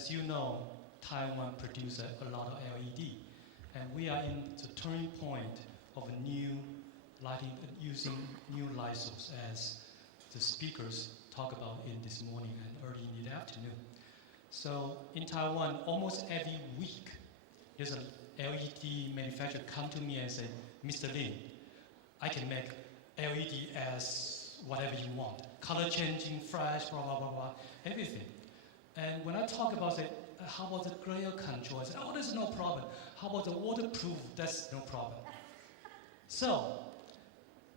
as you know, Taiwan produces a lot of LED, and we are in the turning point of a new lighting, using new light source, as the speakers talk about in this morning and early in the afternoon. So in Taiwan, almost every week, there's a LED manufacturer come to me and say, Mr. Lin, I can make LED as whatever you want, color changing, flash, blah, blah, blah, blah, everything. And when I talk about, say, how about the glare control? I say, oh, there's no problem. How about the waterproof? That's no problem. So,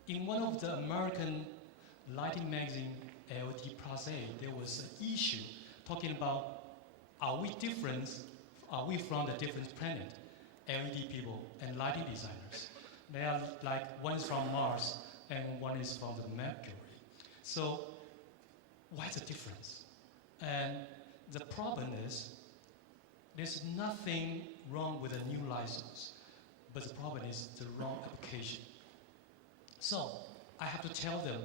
in one of the American lighting magazine, ALD Plus A, there was an issue talking about, are we different? Are we from the different planet? LED people and lighting designers. They are like, one is from Mars and one is from the Mercury. So, what's the difference? And the problem is, there's nothing wrong with a new license, but the problem is the wrong application. So, I have to tell them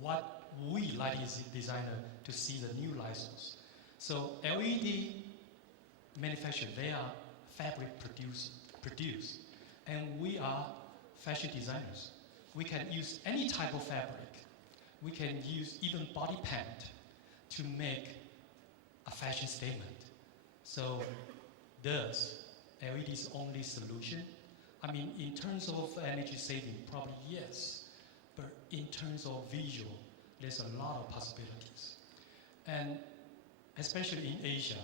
what we lighting designer to see the new license. So, LED manufacturer, they are fabric produced, and we are fashion designers. We can use any type of fabric. We can use even body paint to make a fashion statement. So, does LED is only solution? I mean, in terms of energy saving, probably yes. But in terms of visual, there's a lot of possibilities. And especially in Asia,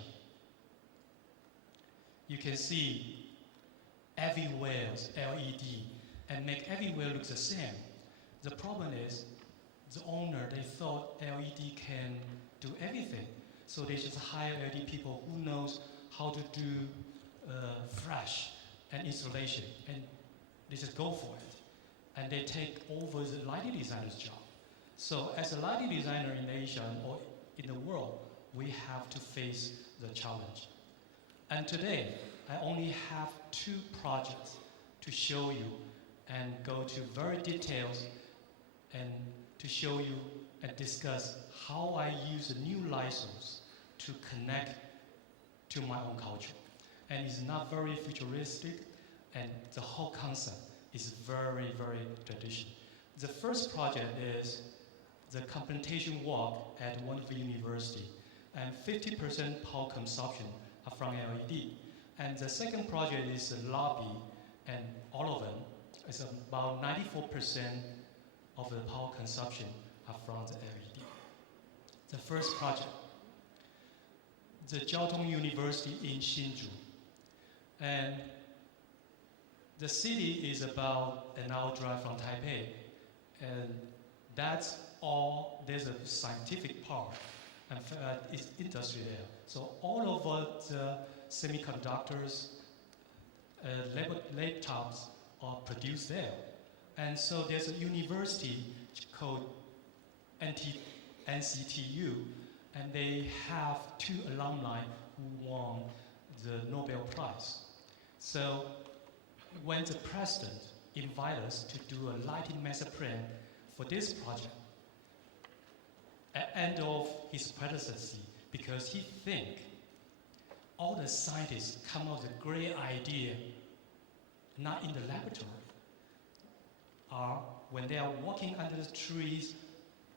you can see everywhere LED and make everywhere look the same. The problem is, the owner, they thought LED can do everything. So they just hire LED people who knows how to do flash and installation, and they just go for it. And they take over the lighting designer's job. So as a lighting designer in Asia or in the world, we have to face the challenge. And today, I only have 2 projects to show you and go to very details and to show you and discuss how I use a new license to connect to my own culture. And it's not very futuristic, and the whole concept is very, very traditional. The first project is the complementation walk at one of the university, and 50% power consumption are from LED. And the second project is the lobby, and all of them is about 94% of the power consumption are from the LED. The first project, the Jiao Tong University in Hsinchu. And the city is about an hour drive from Taipei. And that's all, there's a scientific part, and it's industry there. So all of the semiconductors, laptops are produced there. And so there's a university called NCTU, and they have 2 alumni who won the Nobel Prize. So when the president invited us to do a lighting master plan for this project, at the end of his presidency, because he think all the scientists come up with a great idea, not in the laboratory, are when they are walking under the trees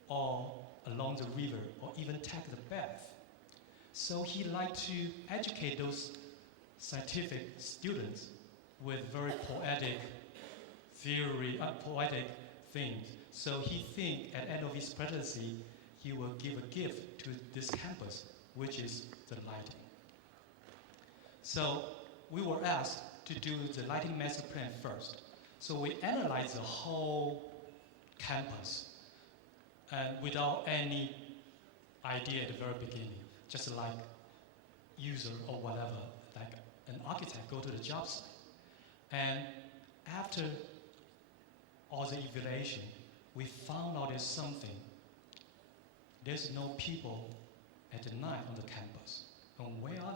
or along the river or even take the bath. So he liked to educate those scientific students with very poetic theory, poetic things. So he think at the end of his presidency, he will give a gift to this campus, which is the lighting. So we were asked to do the lighting master plan first. So we analyzed the whole campus and without any idea at the very beginning, just like user or whatever, like an architect go to the job site. And after all the evaluation, we found out there's something. There's no people at the night on the campus. And where are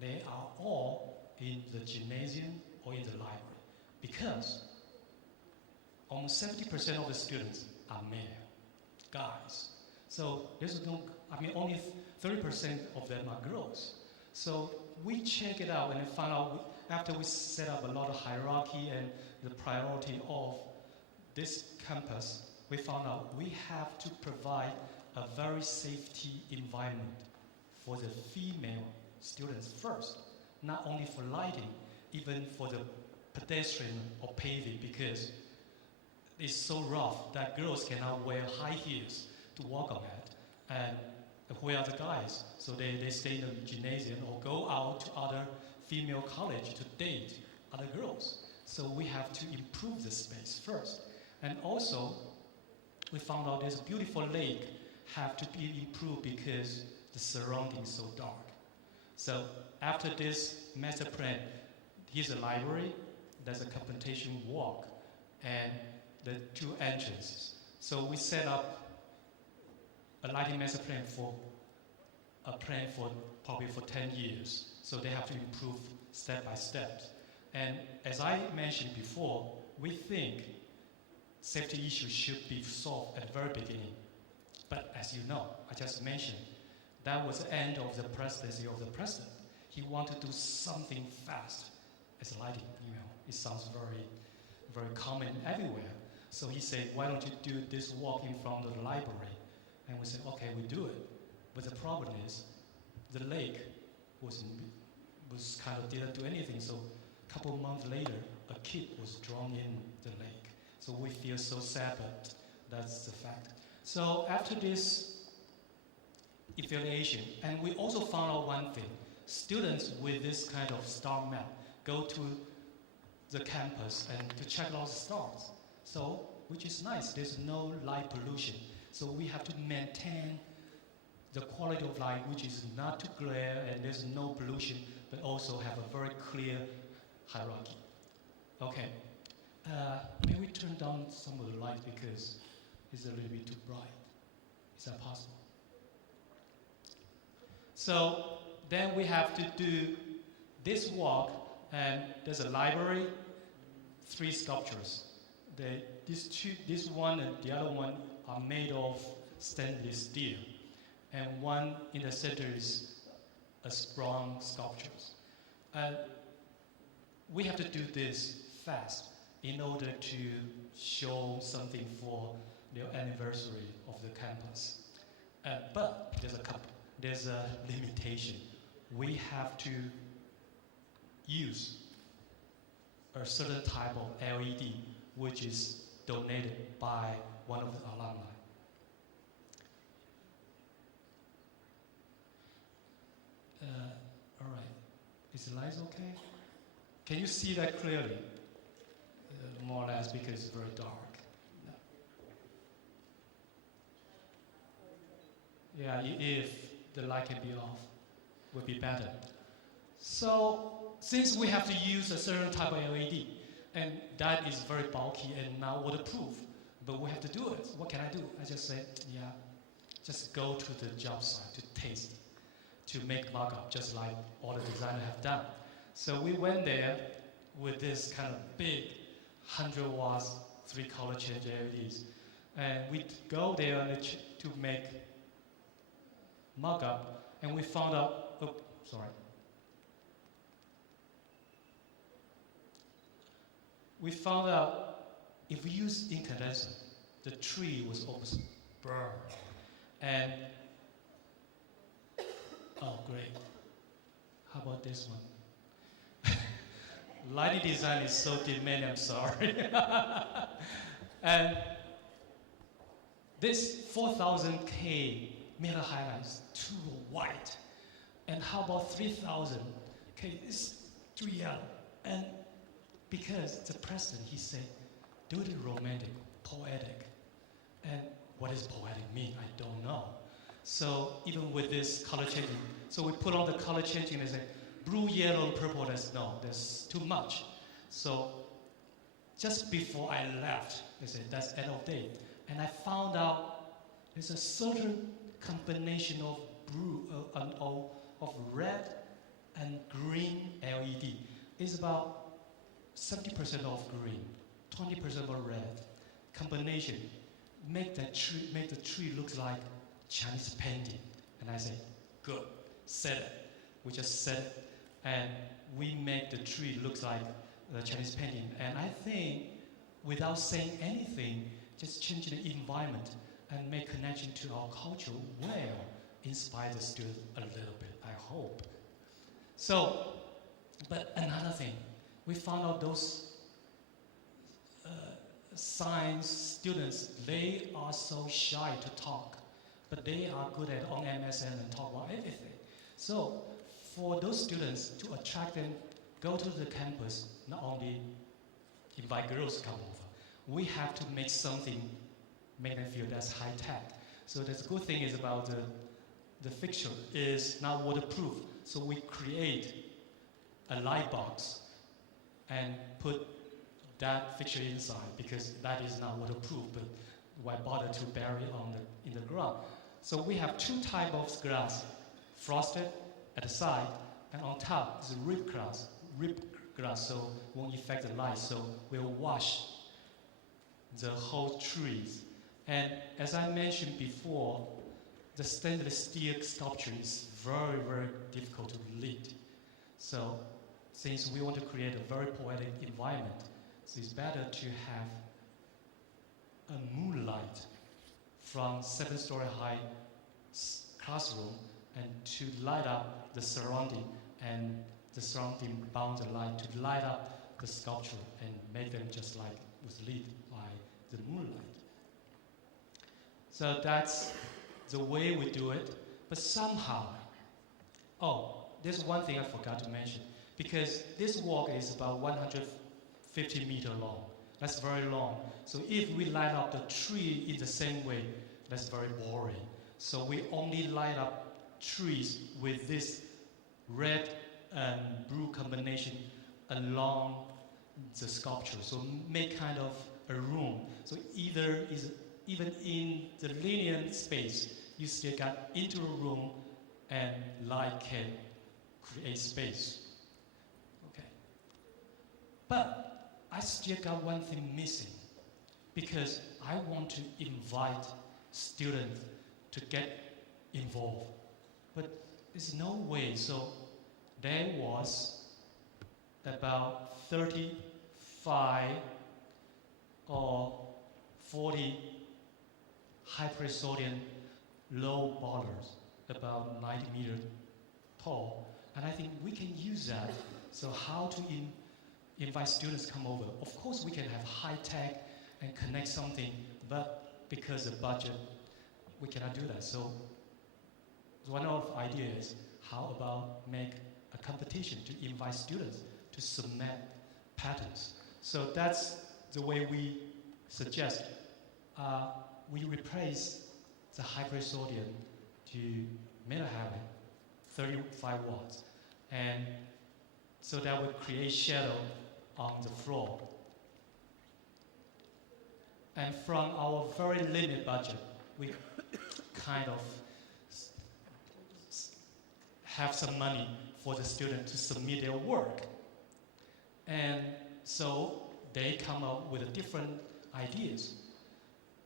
they? They are all in the gymnasium or in the library, because almost 70% of the students are male, guys. So there's no, only 30% of them are girls. So we check it out and then found out, after we set up a lot of hierarchy and the priority of this campus, we found out we have to provide a very safety environment for the female students first, not only for lighting, even for the pedestrian or paving, because it's so rough that girls cannot wear high heels to walk on it. And where are the guys? So they stay in the gymnasium or go out to other female college to date other girls. So we have to improve the space first. And also, we found out there's a beautiful lake have to be improved because the surrounding is so dark. So after this master plan, here's a library, there's a competition walk, and the 2 entrances. So we set up a lighting master plan for probably for 10 years. So they have to improve step by step. And as I mentioned before, we think safety issues should be solved at the very beginning. But as you know, I just mentioned, that was the end of the presidency of the president. He wanted to do something fast as lighting, it sounds very, very common everywhere. So he said, why don't you do this walk in front of the library? And we said, okay, we do it. But the problem is, the lake was kind of didn't do anything. So a couple of months later, a kid was drawn in the lake. So we feel so sad, but that's the fact. So after this evaluation, and we also found out one thing. Students with this kind of star map go to the campus and to check out the stars. So, which is nice, there's no light pollution. So we have to maintain the quality of light, which is not too glare and there's no pollution, but also have a very clear hierarchy. Okay, may we turn down some of the light because it's a little bit too bright. Is that possible? So then we have to do this walk, and there's a library, 3 sculptures. This one and the other one are made of stainless steel, and one in the center is a bronze sculpture. And we have to do this fast in order to show something for the anniversary of the campus. But there's a limitation. We have to use a certain type of LED, which is donated by one of the alumni. All right, is the lights okay? Can you see that clearly? More or less, because it's very dark. Yeah, if the light can be off, would be better. So, since we have to use a certain type of LED, and that is very bulky and not waterproof, but we have to do it. What can I do? I just say, yeah, just go to the job site to taste, to make mock-up, just like all the designers have done. So we went there with this kind of big 100 watts, 3 color change LEDs. And we go there to make mock-up, and we found out, we found out if we use incandescent, the tree was almost burned. And, oh great, how about this one? Lighting design is so demanding, I'm sorry. And this 4000K mirror highlights too white. And how about 3000K, it's too yellow. And because the president, he said, do it romantic, poetic. And what does poetic mean? I don't know. So even with this color changing, so we put on the color changing and say, blue, yellow, purple, that's too much. So just before I left, they said, that's end of day. And I found out there's a certain combination of blue, of red and green LED. It's about 70% of green, 20% of red. Combination make the tree looks like Chinese painting. And I say, good, set it. We just set it, and we make the tree look like the Chinese painting. And I think without saying anything, just changing the environment and make connection to our culture will inspire the students a little bit, I hope. So, but another thing, we found out those science students, they are so shy to talk, but they are good at on MSN and talk about everything. So for those students, to attract them, go to the campus, not only invite girls to come over, we have to make something, make them feel that's high tech. So the good thing is about the fixture is not waterproof. So we create a light box and put that fixture inside, because that is not waterproof, but why bother to bury it in the ground? So we have two types of glass, frosted at the side, and on top is ribbed glass, so won't affect the light, so we'll wash the whole trees. And as I mentioned before, the stainless steel sculpture is very, very difficult to lead. So since we want to create a very poetic environment, so it's better to have a moonlight from 7-story high classroom and to light up the surrounding, and the surrounding bound the light to light up the sculpture and make them just like was lit by the moonlight. So that's the way we do it. But somehow, there's one thing I forgot to mention, because this walk is about 150 meters long. That's very long. So if we light up the tree in the same way, that's very boring. So we only light up trees with this red and blue combination along the sculpture. So make kind of a room. So even in the linear space, you still got into a room and light can create space. Okay. But I still got one thing missing, because I want to invite students to get involved. But there's no way. So there was about 35 or 40 high-pressure sodium low ballers, about 90 meters tall. And I think we can use that. So how to invite students to come over? Of course, we can have high-tech and connect something, but because of budget, we cannot do that. So one of the ideas is, how about make a competition to invite students to submit patterns? So that's the way we suggest. We replace the high-pressure sodium to metal halide, 35 watts, and so that would create shadow on the floor. And from our very limited budget, we kind of have some money for the student to submit their work. And so they come up with different ideas.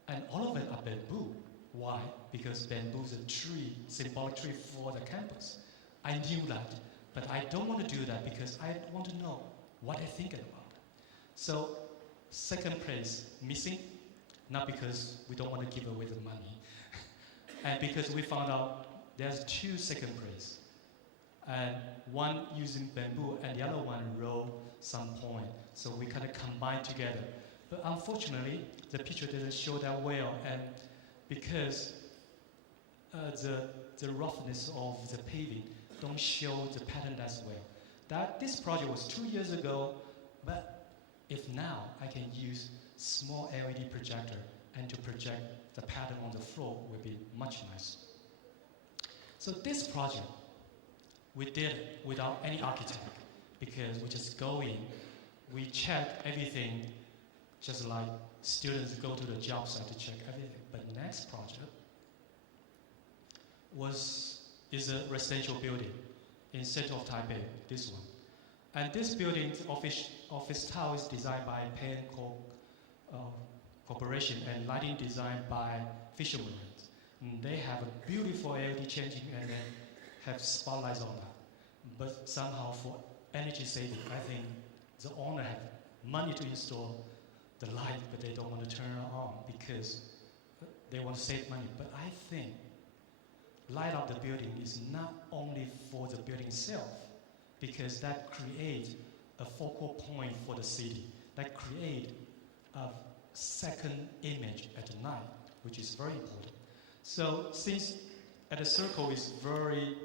And all of them are bamboo. Why? Because bamboo is a tree, symbolic tree for the campus. I knew that, but I don't want to do that because I want to know what they're thinking about. So second place, missing, not because we don't want to give away the money, and because we found out there's two second place, and one using bamboo and the other one roll some point. So we kind of combine together. But unfortunately, the picture didn't show that well, and because the roughness of the paving don't show the pattern as well. This project was 2 years ago, but if now I can use small LED projector and to project the pattern on the floor would be much nicer. So this project, we did it without any architect, because we just go in, we check everything, just like students go to the job site to check everything. But next project is a residential building in center of Taipei, this one. And this building's office tower is designed by Pan Corporation and lighting designed by Fisher Marine. They have a beautiful LED changing and then have spotlights on that. But somehow for energy saving, I think the owner have money to install the light, but they don't want to turn it on because they want to save money. But I think light up the building is not only for the building itself, because that creates a focal point for the city, that creates a second image at night, which is very important. So since at the circle is very,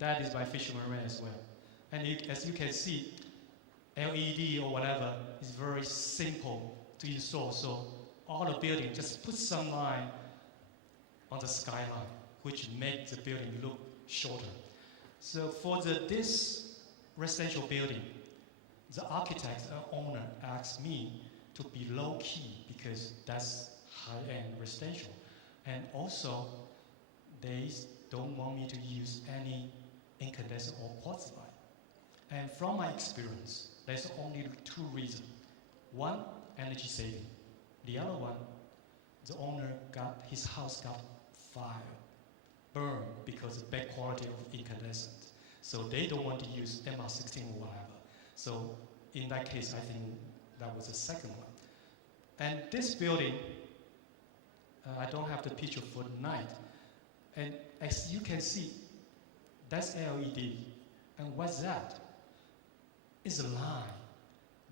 that is by Fisherman Ray as well. And as you can see, LED or whatever is very simple to install. So all the building just put some line on the skyline, which makes the building look shorter. So for this residential building, the architect and owner asked me to be low key because that's high-end residential. And also, they don't want me to use any incandescent or quartz light. And from my experience, there's only two reasons. One, energy saving. The other one, the owner his house got fire, burned because of bad quality of incandescent. So they don't want to use MR16 or whatever. So in that case, I think that was the second one. And this building, I don't have the picture for night. And as you can see, that's LED. And what's that? It's a line,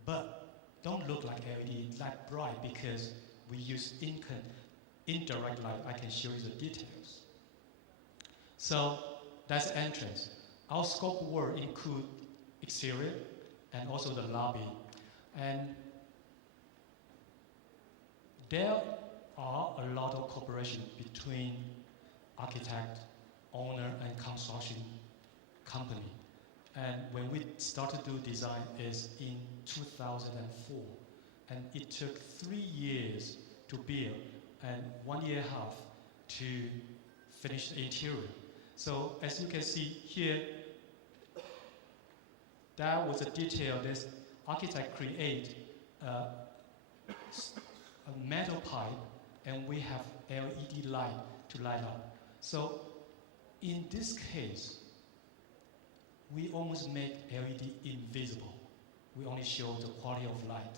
but don't look like LED that bright because we use indirect light. I can show you the details. So that's the entrance. Our scope of work include exterior and also the lobby. And there are a lot of cooperation between architect, owner, and construction company. And when we started to do design is in 2004. And it took 3 years to build and 1.5 years to finish the interior. So as you can see here, that was a detail this architect created a metal pipe, and we have LED light to light up. So in this case, we almost make LED invisible. We only show the quality of light.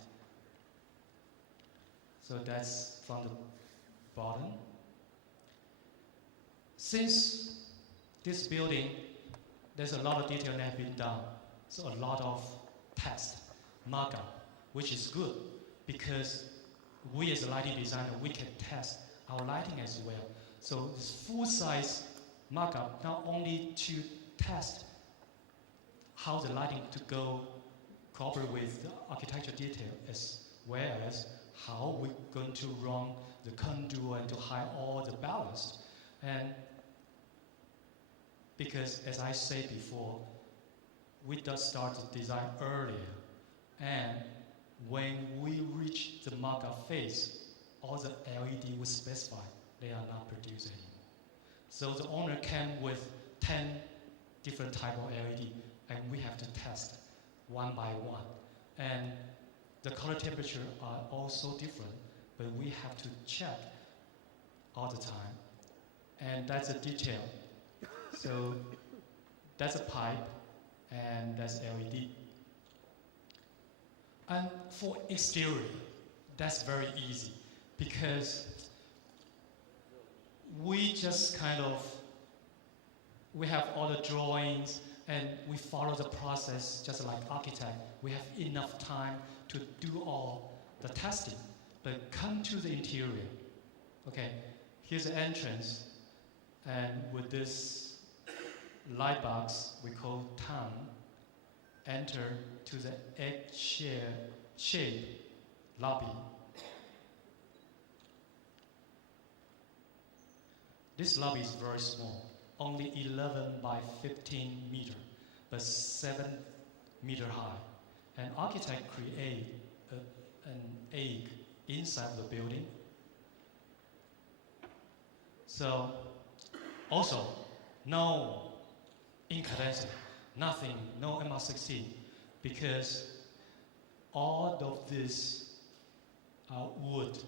So that's from the bottom. Since this building, there's a lot of detail that have been done. So a lot of test, markup, which is good because we as a lighting designer, we can test our lighting as well. So this full-size markup, not only to test how the lighting to go cooperate with the architecture detail, as well as how we're going to run the contour and to hide all the ballast. And because, as I said before, we just started design earlier. And when we reach the markup phase, all the LED we specify, they are not produced anymore. So the owner came with 10 different type of LED, and we have to test one by one. And the color temperature are also different, but we have to check all the time. And that's a detail. So that's a pipe, and that's LED. And for exterior, that's very easy because we just we have all the drawings and we follow the process just like architect. We have enough time to do all the testing, but come to the interior. Okay, here's the entrance, and with this light box we call tongue, enter to the egg-shaped lobby. This lobby is very small, only 11 by 15 meter, but 7 meter high. An architect created an egg inside the building. So, also, no incandescent, nothing, no MR16, because all of this wood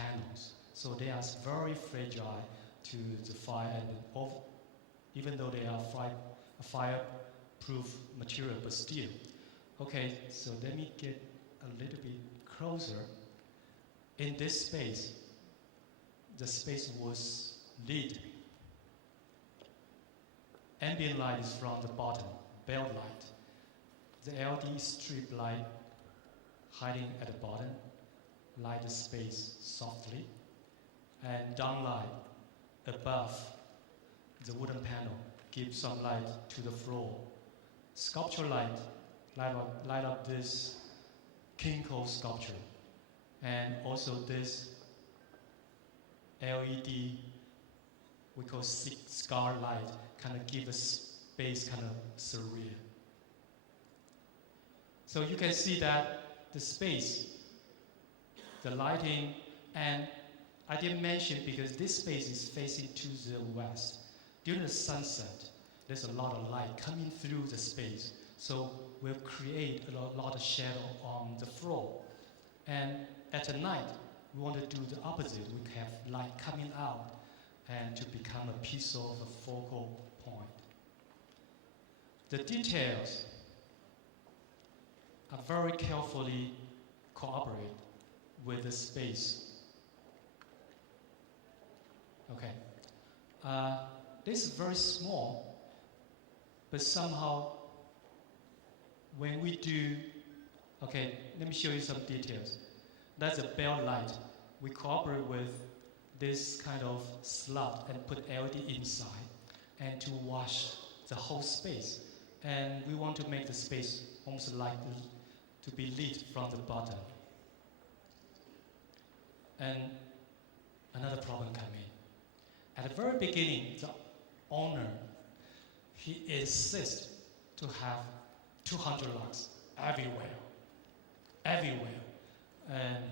panels. So they are very fragile to the fire, and even though they are fireproof material, but still. Okay, so let me get a little bit closer. In this space, the space was lit. Ambient light is from the bottom, belt light. The LED strip light hiding at the bottom light the space softly, and downlight above the wooden panel gives some light to the floor. Sculpture light light up this Kinko sculpture, and also this LED we call scar light kind of give a space kind of surreal. So you can see that the space, the lighting, and I didn't mention because this space is facing to the west. During the sunset, there's a lot of light coming through the space. So we'll create a lot of shadow on the floor. And at the night, we want to do the opposite. We have light coming out and to become a piece of a focal point. The details are very carefully cooperate with the space. Okay. This is very small, but somehow when we do, okay, let me show you some details. That's a bell light. We cooperate with this kind of slot and put LED inside and to wash the whole space. And we want to make the space almost like to be lit from the bottom. And another problem came in. At the very beginning, the owner, he insists to have 200 lux everywhere. And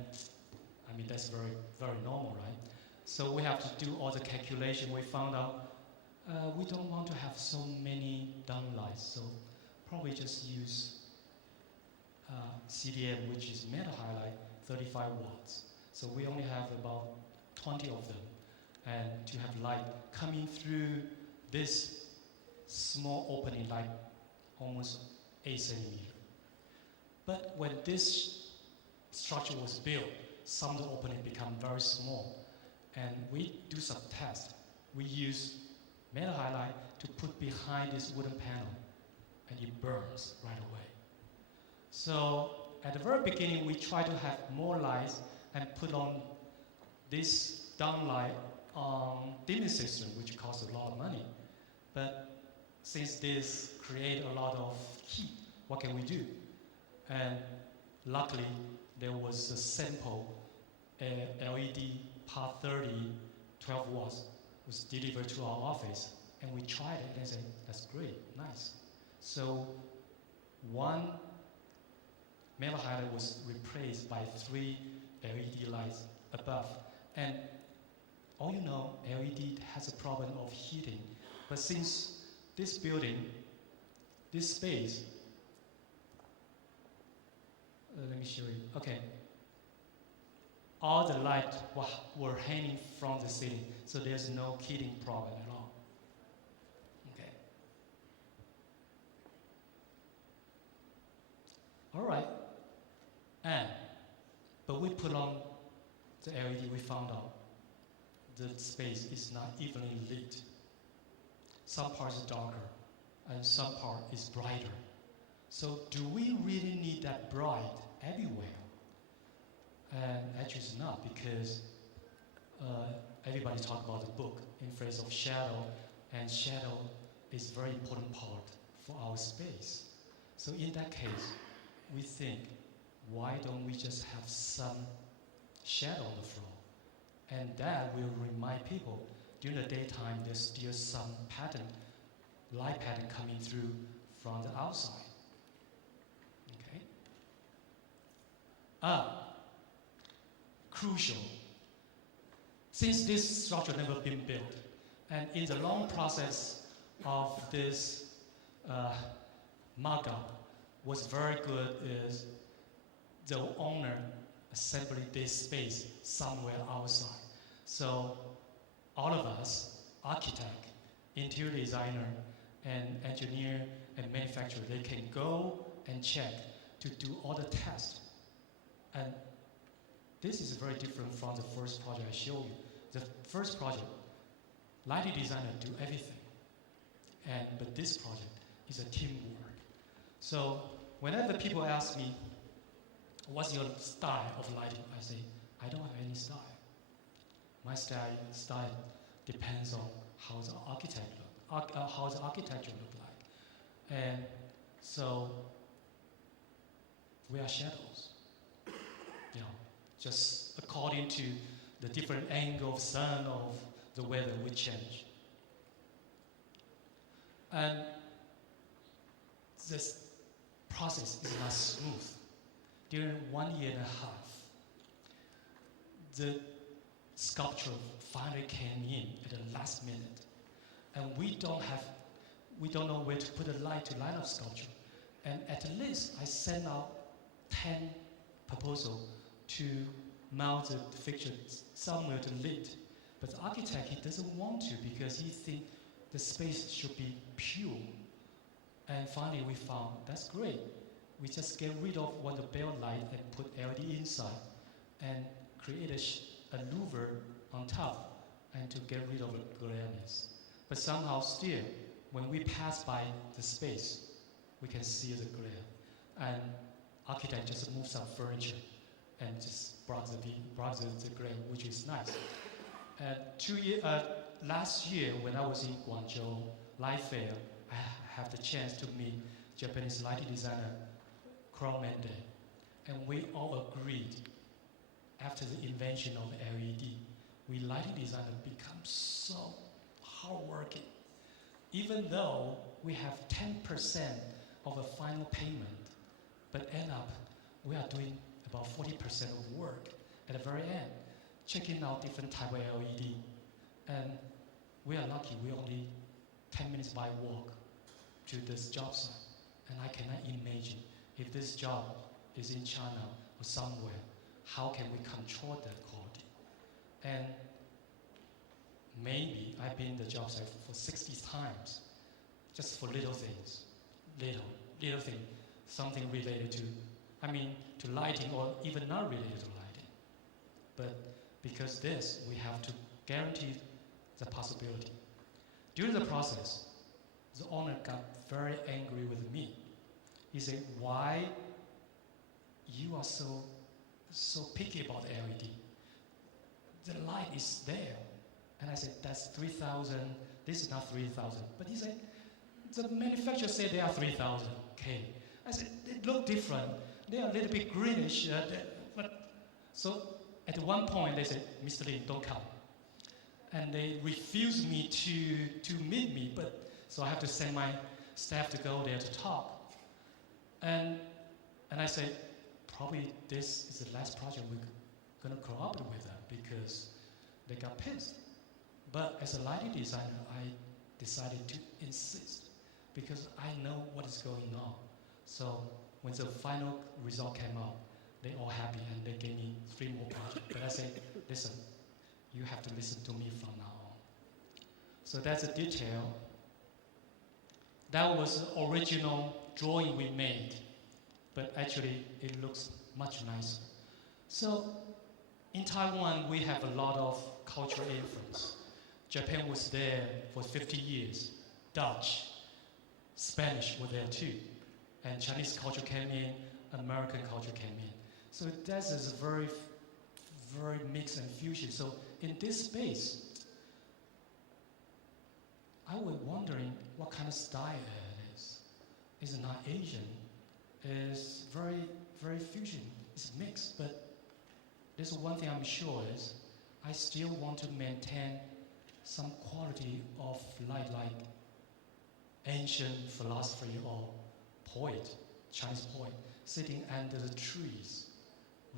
I mean, that's very, very normal, right? So we have to do all the calculation. We found out we don't want to have so many downlights, so probably just use CDM, which is metal highlight, 35 watts. So we only have about 20 of them. And to have light coming through this small opening, like almost 8 centimeters. But when this structure was built, some of the opening become very small. And we do some tests. We use metal halide to put behind this wooden panel, and it burns right away. So at the very beginning, we try to have more lights and put on this downlight dimming system, which costs a lot of money. But since this creates a lot of heat, what can we do? And luckily, there was a sample LED part 30, 12 watts, was delivered to our office. And we tried it and said, that's great, nice. So one metal highlight was replaced by 3 LED lights above. And all you know, LED has a problem of heating. But since this building, this space, let me show you. Okay. All the lights were hanging from the ceiling, so there's no heating problem at all. Okay. All right. But we put on the LED, we found out the space is not evenly lit. Some parts are darker, and some part is brighter. So do we really need that bright everywhere? And actually it's not, because everybody talk about the book in phrase of shadow, and shadow is a very important part for our space. So in that case, we think, why don't we just have some shadow on the floor? And that will remind people during the daytime there's still some pattern, light pattern coming through from the outside. Okay. Crucial. Since this structure never been built, and in the long process of this mock-up, what's very good is the owner assembly this space somewhere outside. So all of us, architect, interior designer, and engineer and manufacturer, they can go and check to do all the tests. And this is very different from the first project I showed you. The first project, lighting designer do everything. But this project is a teamwork. So whenever people ask me, what's your style of lighting? I say, I don't have any style. My style depends on how the architecture look like. And so we are shadows. You know, just according to the different angle of sun or the weather we change. And this process is not smooth. During 1 year and a half, the sculpture finally came in at the last minute. And we don't know where to put a light to light up sculpture. And at least I sent out 10 proposals to mount the fixture somewhere to lit. But the architect, he doesn't want to because he thinks the space should be pure. And finally we found, that's great. We just get rid of one of the bell light and put LED inside and create a louver on top and to get rid of the glareness. But somehow still, when we pass by the space, we can see the glare. And architect just moved some furniture and just brought the glare, which is nice. Last year, when I was in Guangzhou Light Fair, I have the chance to meet Japanese lighting designer Crow Mende. And we all agreed, after the invention of LED, we lighting designers become so hardworking. Even though we have 10% of a final payment, but end up, we are doing about 40% of work at the very end, checking out different type of LED. And we are lucky, we only 10 minutes by walk to this job site. And I cannot imagine if this job is in China or somewhere, how can we control that quality? And maybe I've been in the job site for 60 times, just for little things, little thing, something related to lighting or even not related to lighting. But because this, we have to guarantee the possibility. During the process, the owner got very angry with me. He said, why you are so picky about the LED? The light is there. And I said, that's 3,000, this is not 3,000. But he said, the manufacturer said they are 3,000 K. I said, they look different. They are a little bit greenish. So at one point they said, Mr. Lin, don't come. And they refused me to meet me, so I have to send my staff to go there to talk. And I said, probably this is the last project we're gonna cooperate with them because they got pissed. But as a lighting designer, I decided to insist because I know what is going on. So when the final result came out, they all happy and they gave me 3 more projects. But I said, listen, you have to listen to me from now on. So that's a detail. That was the original drawing we made, but actually it looks much nicer. So in Taiwan, we have a lot of cultural influence. Japan was there for 50 years. Dutch, Spanish were there too. And Chinese culture came in, American culture came in. So that is a very, very mix and fusion. So in this space, I was wondering what kind of style it is. It's not Asian. It's very, very fusion. It's mixed, but there's one thing I'm sure is I still want to maintain some quality of light, like ancient philosophy or poet, Chinese poet, sitting under the trees,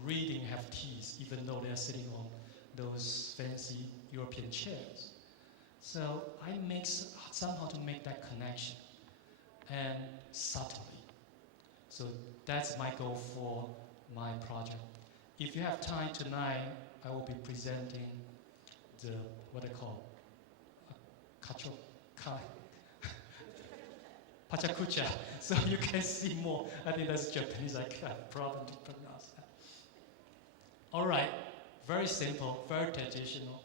reading, have teas, even though they're sitting on those fancy European chairs. So I somehow to make that connection, and subtly. So that's my goal for my project. if you have time tonight, I will be presenting the, what they call, pachakucha, so you can see more. I think that's Japanese, I have problem to pronounce that. All right, very simple, very traditional.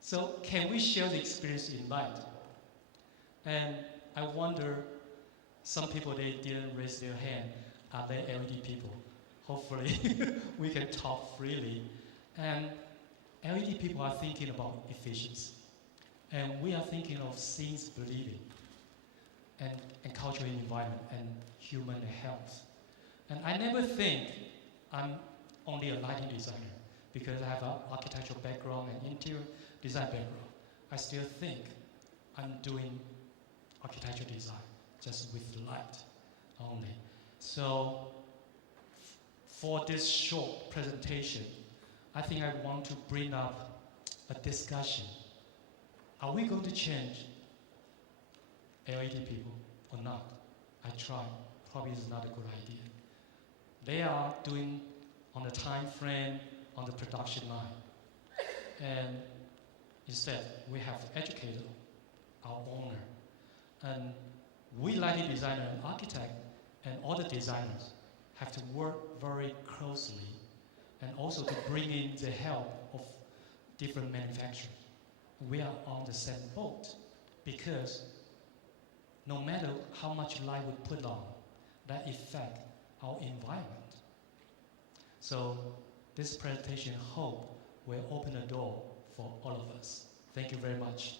So can we share the experience in light? And I wonder, some people, they didn't raise their hand. Are they LED people? Hopefully we can talk freely. And LED people are thinking about efficiency. And we are thinking of seeing believing, and cultural environment, and human health. And I never think I'm only a lighting designer, because I have an architectural background and interior design background. I still think I'm doing architectural design, just with light only. So for this short presentation, I think I want to bring up a discussion. Are we going to change LED people or not? I try. Probably it's not a good idea. They are doing on the time frame, on the production line. And instead, we have to educate our owner. And we lighting designer and architect and other designers have to work very closely, and also to bring in the help of different manufacturers. We are on the same boat, because no matter how much light we put on, that affects our environment. So this presentation, hope, will open the door for all of us. Thank you very much.